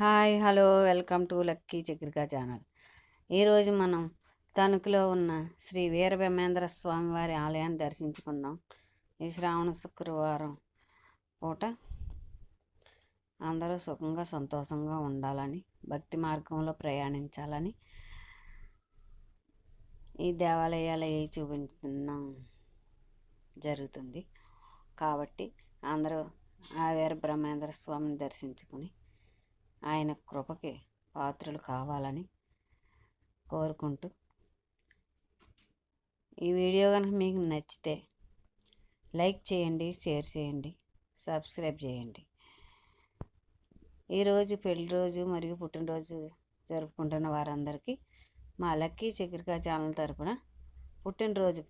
Hi hello welcome to lucky Chakrika channel. ఈరోజు మనం తణుకులో ఉన్న శ్రీ వీరభమేంద్ర స్వామి వారి ఆలయాన్ని దర్శించుకుందాం. ఈ శ్రావణ శుక్రవారం పూట అందరూ సుఖంగా సంతోషంగా ఉండాలని భక్తి మార్గంలో ప్రయాణించాలని ఈ దేవాలయాలు ఏ చూపించడం జరుగుతుంది. కాబట్టి అందరూ ఆ వీర బ్రహ్మేంద్ర స్వామిని దర్శించుకుని ఆయన కృపకి పాత్రలు కావాలని కోరుకుంటూ ఈ వీడియో కనుక మీకు నచ్చితే లైక్ చేయండి షేర్ చేయండి సబ్స్క్రైబ్ చేయండి. ఈరోజు పెళ్ళి రోజు మరియు పుట్టినరోజు జరుపుకుంటున్న వారందరికీ మా లక్కీ చక్రికా ఛానల్ తరపున పుట్టినరోజు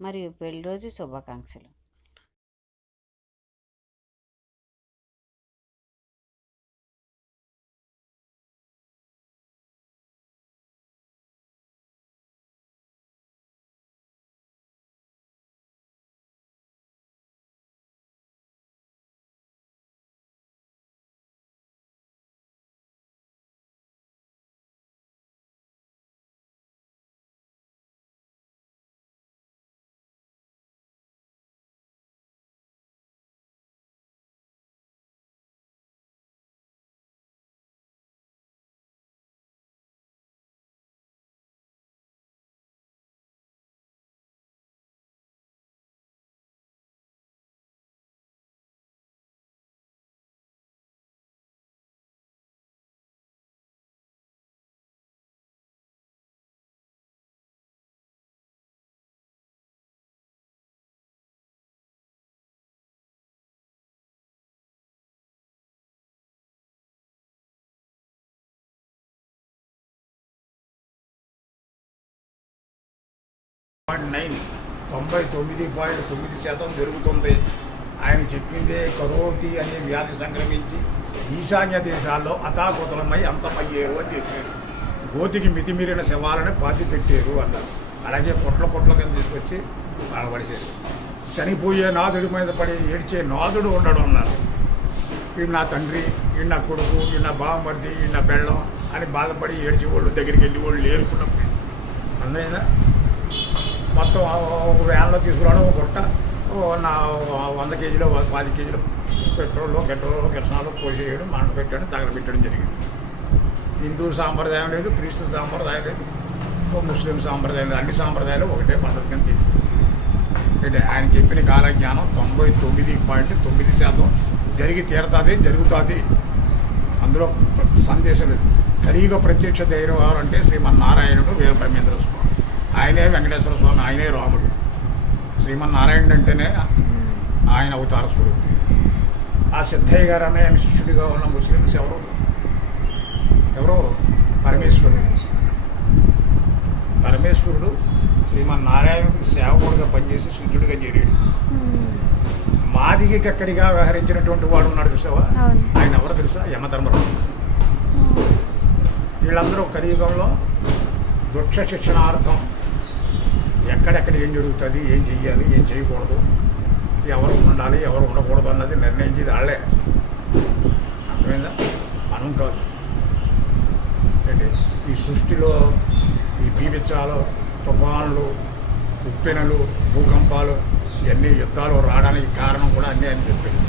మరియు పెళ్ళి రోజు శుభాకాంక్షలు. Point nine. తొంభై తొమ్మిది పాయింట్ తొమ్మిది శాతం జరుగుతుంది ఆయన చెప్పిందే కరోతి అనే వ్యాధి సంక్రమించి ఈశాన్య దేశాల్లో అతాకుతలమై అంతమయ్యేవో అని చెప్పారు గోతికి మితిమీరిన శవాలను పాతి పెట్టారు అన్నారు. అలాగే పొట్ల పొట్ల కింద తీసుకొచ్చి బాధపడిచారు చనిపోయే నాదుడి మీద పడి ఏడ్చే నాదుడు ఉండడం అన్నారు. వీడు నా తండ్రి వీడు నా కొడుకు వీడు నా బామ్మర్ది వీడు నా బెళ్ళం అని బాధపడి ఏడ్చి వాళ్ళు దగ్గరికి వెళ్ళి వాళ్ళు లేరుకున్నప్పుడు అందరైనా మొత్తం ఒక వ్యాన్లో తీసుకురావడం ఒక గుట్ట. నా వంద కేజీలో పది కేజీలు పెట్రోల్ పెట్రోల్ కిరణాలు పోసేయడం మంట పెట్టడం తగలబెట్టడం జరిగింది. హిందూ సాంప్రదాయం లేదు క్రీస్తు సాంప్రదాయం లేదు ముస్లిం సాంప్రదాయం లేదు. అన్ని సాంప్రదాయాలు ఒకటే పద్ధతి కింద తీసుకుంది. అంటే ఆయన చెప్పిన కాలజ్ఞానం తొంభై తొమ్మిది పాయింట్ తొమ్మిది శాతం జరిగి తీరుతుంది జరుగుతుంది. అందులో సందేశం లేదు. కలియుగ ప్రత్యక్ష ధైర్యం ఎవరంటే శ్రీమన్నారాయణుడు వీరబ్రహ్మేంద్ర స్వామి. ఆయనే వెంకటేశ్వర స్వామి ఆయనే రాముడు. శ్రీమన్నారాయణుడు అంటేనే ఆయన అవతార స్వరూపం. ఆ సిద్ధయ్య గారు అనే ఆయన శిష్యుడిగా ఉన్న ముస్లిమ్స్ ఎవరు? ఎవరో? పరమేశ్వరుడు. పరమేశ్వరుడు శ్రీమన్నారాయణుడికి సేవకుడుగా పనిచేసి శుద్ధుడిగా చేరాడు. మాదికి కక్కడిగా వ్యవహరించినటువంటి వాడు ఉన్నాడు చూసావా. ఆయన ఎవరో తెలుసా? యమధర్మరావు. వీళ్ళందరూ కలియుగంలో వృక్ష శిక్షణార్థం ఎక్కడెక్కడ ఏం జరుగుతుంది ఏం చెయ్యాలి ఏం చేయకూడదు ఎవరు ఉండాలి ఎవరు ఉండకూడదు అన్నది నిర్ణయించేది వాళ్ళే. అర్థమైందా? మనం కాదు. ఏంటి? ఈ సృష్టిలో ఈ బీభిత్సాలు తుఫాన్లు ఉప్పెనలు భూకంపాలు ఇవన్నీ యుద్ధాలు రావడానికి కారణం కూడా అన్నీ అని చెప్పింది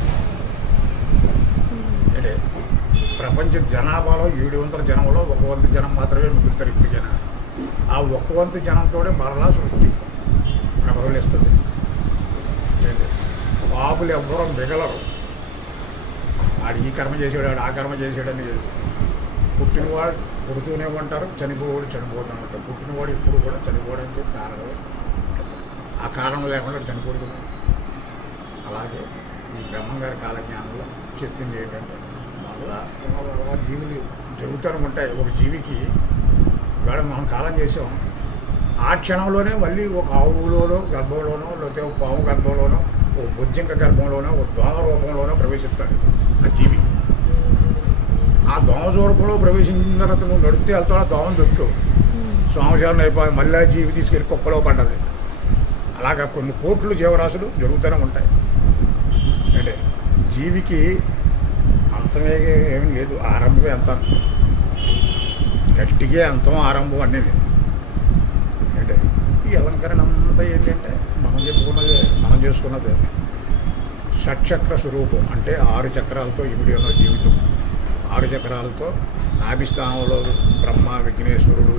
అంటే ప్రపంచ జనాభాలో ఏడు వందల జనంలో ఒక వంతు జనం మాత్రమే మిగులుతారు ఇప్పటికైనా. ఆ ఒక్క వంతు జనంతోనే మరలా సృష్టి ప్రభవిస్తుంది బాబులు ఎవ్వరూ మిగలరు. వాడు ఈ కర్మ చేసాడు ఆ కర్మ చేసాడని పుట్టినవాడు పుడుతూనే ఉంటారు చనిపోవాడు చనిపోతూనే ఉంటారు పుట్టినవాడు ఇప్పుడు కూడా చనిపోవడానికి కారణమే ఆ కారణం లేకుండా చనిపోడు అలాగే ఈ బ్రహ్మంగారి కాలజ్ఞానంలో చెప్పింది ఏంటంటే మళ్ళా అలా జీవులు జరుగుతూనే ఉంటాయి. ఒక జీవికి మేడం మనం కాలం చేసాం. ఆ క్షణంలోనే మళ్ళీ ఒక ఆవులోనో గర్భంలోనో లేకపోతే ఒక పావు గర్భంలోనో ఓ బుజ్జింక గర్భంలోనో ఓ దోమ రూపంలోనో ప్రవేశిస్తాడు ఆ జీవి. ఆ దోమ రూపంలో ప్రవేశించిన తర్వాత నువ్వు నడిపితే వెళ్తావు? ఆ దోమను దొరికావు అయిపోయి మళ్ళీ జీవి తీసుకెళ్ళి కుక్కలో పడ్డది. అలాగా కొన్ని కోట్లు జీవరాశులు జరుగుతూనే ఉంటాయి. అంటే జీవికి అంతమే ఏమి లేదు. ఆరంభమే అంత. గట్టిగే అంతం ఆరంభం అనేది అంటే ఈ అలంకరణ అంతా ఏంటంటే మనం చెప్పుకున్నది మనం చేసుకున్నది షట్చక్ర స్వరూపం. అంటే ఆరు చక్రాలతో ఇమిడి ఉన్న జీవితం. ఆరు చక్రాలతో నాభిస్థానంలో బ్రహ్మ విఘ్నేశ్వరుడు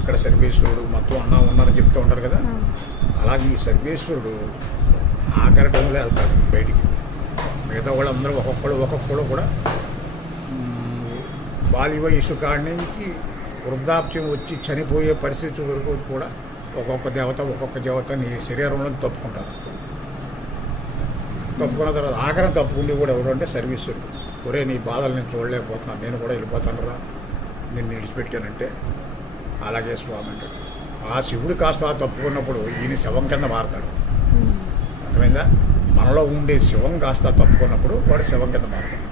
ఇక్కడ సర్వేశ్వరుడు మొత్తం అన్నా ఉన్నారని చెప్తూ ఉంటారు కదా. అలాగే ఈ సర్వేశ్వరుడు ఆఖరి టైంలో వెళ్తాడు బయటికి. మిగతా వాళ్ళందరూ ఒక్కొక్కడు ఒక్కొక్కడు కూడా మ్, బాల్య వయసు కాడి నుంచి వృద్ధాప్యం వచ్చి చనిపోయే పరిస్థితి వరకు కూడా ఒక్కొక్క దేవత ఒక్కొక్క దేవతని శరీరంలో తప్పుకుంటారు. తప్పుకున్న తర్వాత ఆఖరం తప్పుకుండి కూడా ఎవరు అంటే సర్వీసుడు ఒరే నీ బాధలు నేను చూడలేకపోతున్నాను. నేను కూడా వెళ్ళిపోతాను రా. నేను విడిచిపెట్టానంటే అలాగే స్వామి అంటాడు. ఆ శివుడు కాస్త ఆ తప్పుకున్నప్పుడు ఈయన శవం కింద మారతాడు. అర్థమైందా? మనలో ఉండే శివం కాస్త తప్పుకున్నప్పుడు వాడు శవం కింద మారతాడు.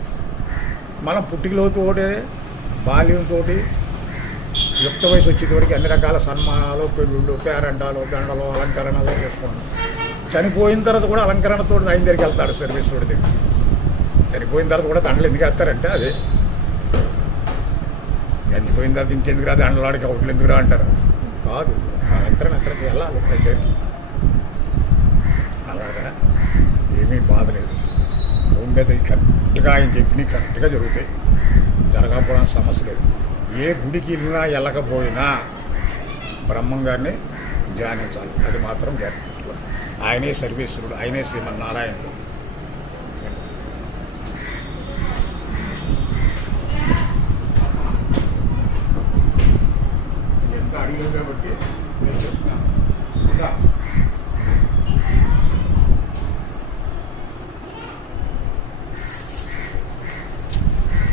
మనం పుట్టికలోతోటే బాల్యంతో యుక్త వయసు వచ్చేటప్పటికి అన్ని రకాల సన్మానాలు పెళ్ళిళ్ళు పేరంటాలు దండలు అలంకరణలు చేసుకున్నాం చనిపోయిన తర్వాత కూడా అలంకరణతో ఆయన దగ్గరికి వెళ్తాడు సర్వేశ్వరుడి దగ్గర. చనిపోయిన తర్వాత కూడా దండలు ఎందుకు వేస్తారంటే అదే. చనిపోయిన తర్వాత ఇంకెందుకు రా దండలాడికి అవుట్లు ఎందుకు రా అంటారు. కాదు అలంకరణ అక్కడికి వెళ్ళాలి ఆయన దగ్గరికి అలాగా ఏమీ బాధ లేదు. భూమి మీద కరెక్ట్గా ఆయన చెప్పినవి కరెక్ట్గా జరుగుతాయి. జరగకపోవడానికి సమస్య లేదు. ఏ గుడికి వెళ్ళినా వెళ్ళకపోయినా బ్రహ్మంగారిని ధ్యానించాలి. అది మాత్రం గ్యారెంటీ ఆయనే సర్వేశ్వరుడు ఆయనే శ్రీమన్నారాయణుడు. ఎంత అడిగాం కాబట్టి నేను చెప్తున్నాను ఇంకా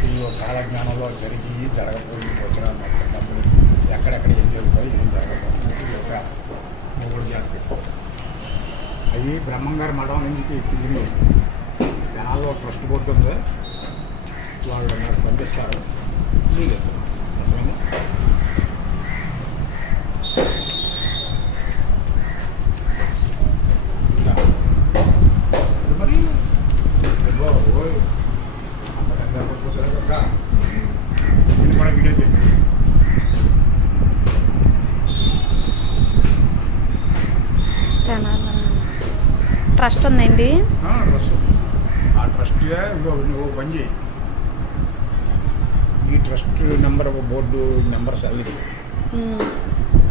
ఈ కాలజ్ఞానంలో జరిగి జరగబోయి వచ్చిన మొత్తం కంపెనీ ఎక్కడెక్కడ ఏం జరుగుతాయి ఏం జరగబోతుంది ఇది ఒక మూడు జాగ్రత్త అవి బ్రహ్మంగారి మఠం నుంచి తిరిగి జనాల్లో ట్రస్ట్ బోర్డు ఉంది. వాళ్ళు నాకు పంపిస్తారు. నీళ్ళు ఇస్తున్నాను అర్థమైందా ఇలా. ఇది మరి ఇదిగో, ఓయ్, అంత కంగారు పడిపోతారు కదా నేను కూడా వీడియో తీయండి తెనాలి ట్రస్ట్ ఉందండి. ఆ, ట్రస్ట్. ఆ ట్రస్ట్గా నువ్వు పని చేయి. ఈ ట్రస్ట్ నెంబర్ బోర్డు నెంబర్ చల్లిది ఉమ్,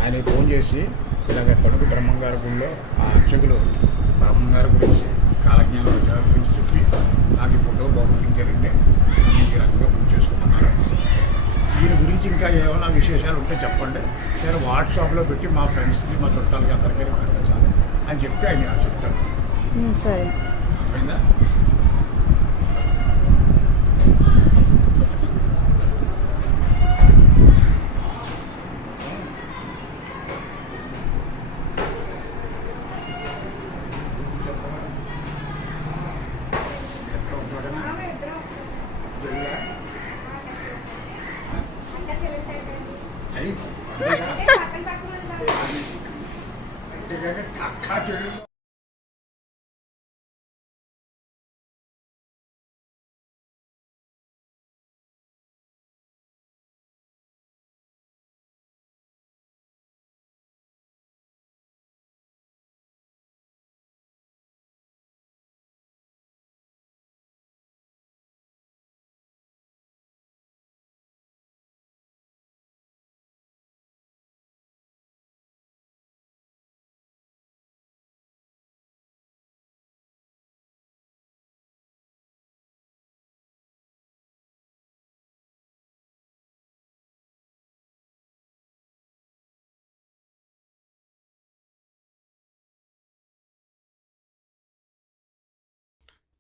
ఆయన ఫోన్ చేసి ఇలాగ తణుకు బ్రహ్మంగారి గుడిలో ఆ అర్చకులు బ్రహ్మంగారి గురించి కాలజ్ఞానం గురించి చెప్పి నాకు ఈ ఫోటో అన్ని ఈ రకంగా పూజ చేసుకోమన్నారు. దీని గురించి ఇంకా ఏమైనా విశేషాలు ఉంటే చెప్పండి. నేను వాట్సాప్లో పెట్టి మా ఫ్రెండ్స్కి మా చుట్టాలకి అందరికీ పంపించాలి అని చెప్తే ఆయన చెప్తాను Mm, sorry.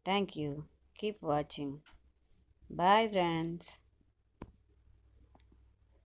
Thank you. Keep watching. Bye, friends.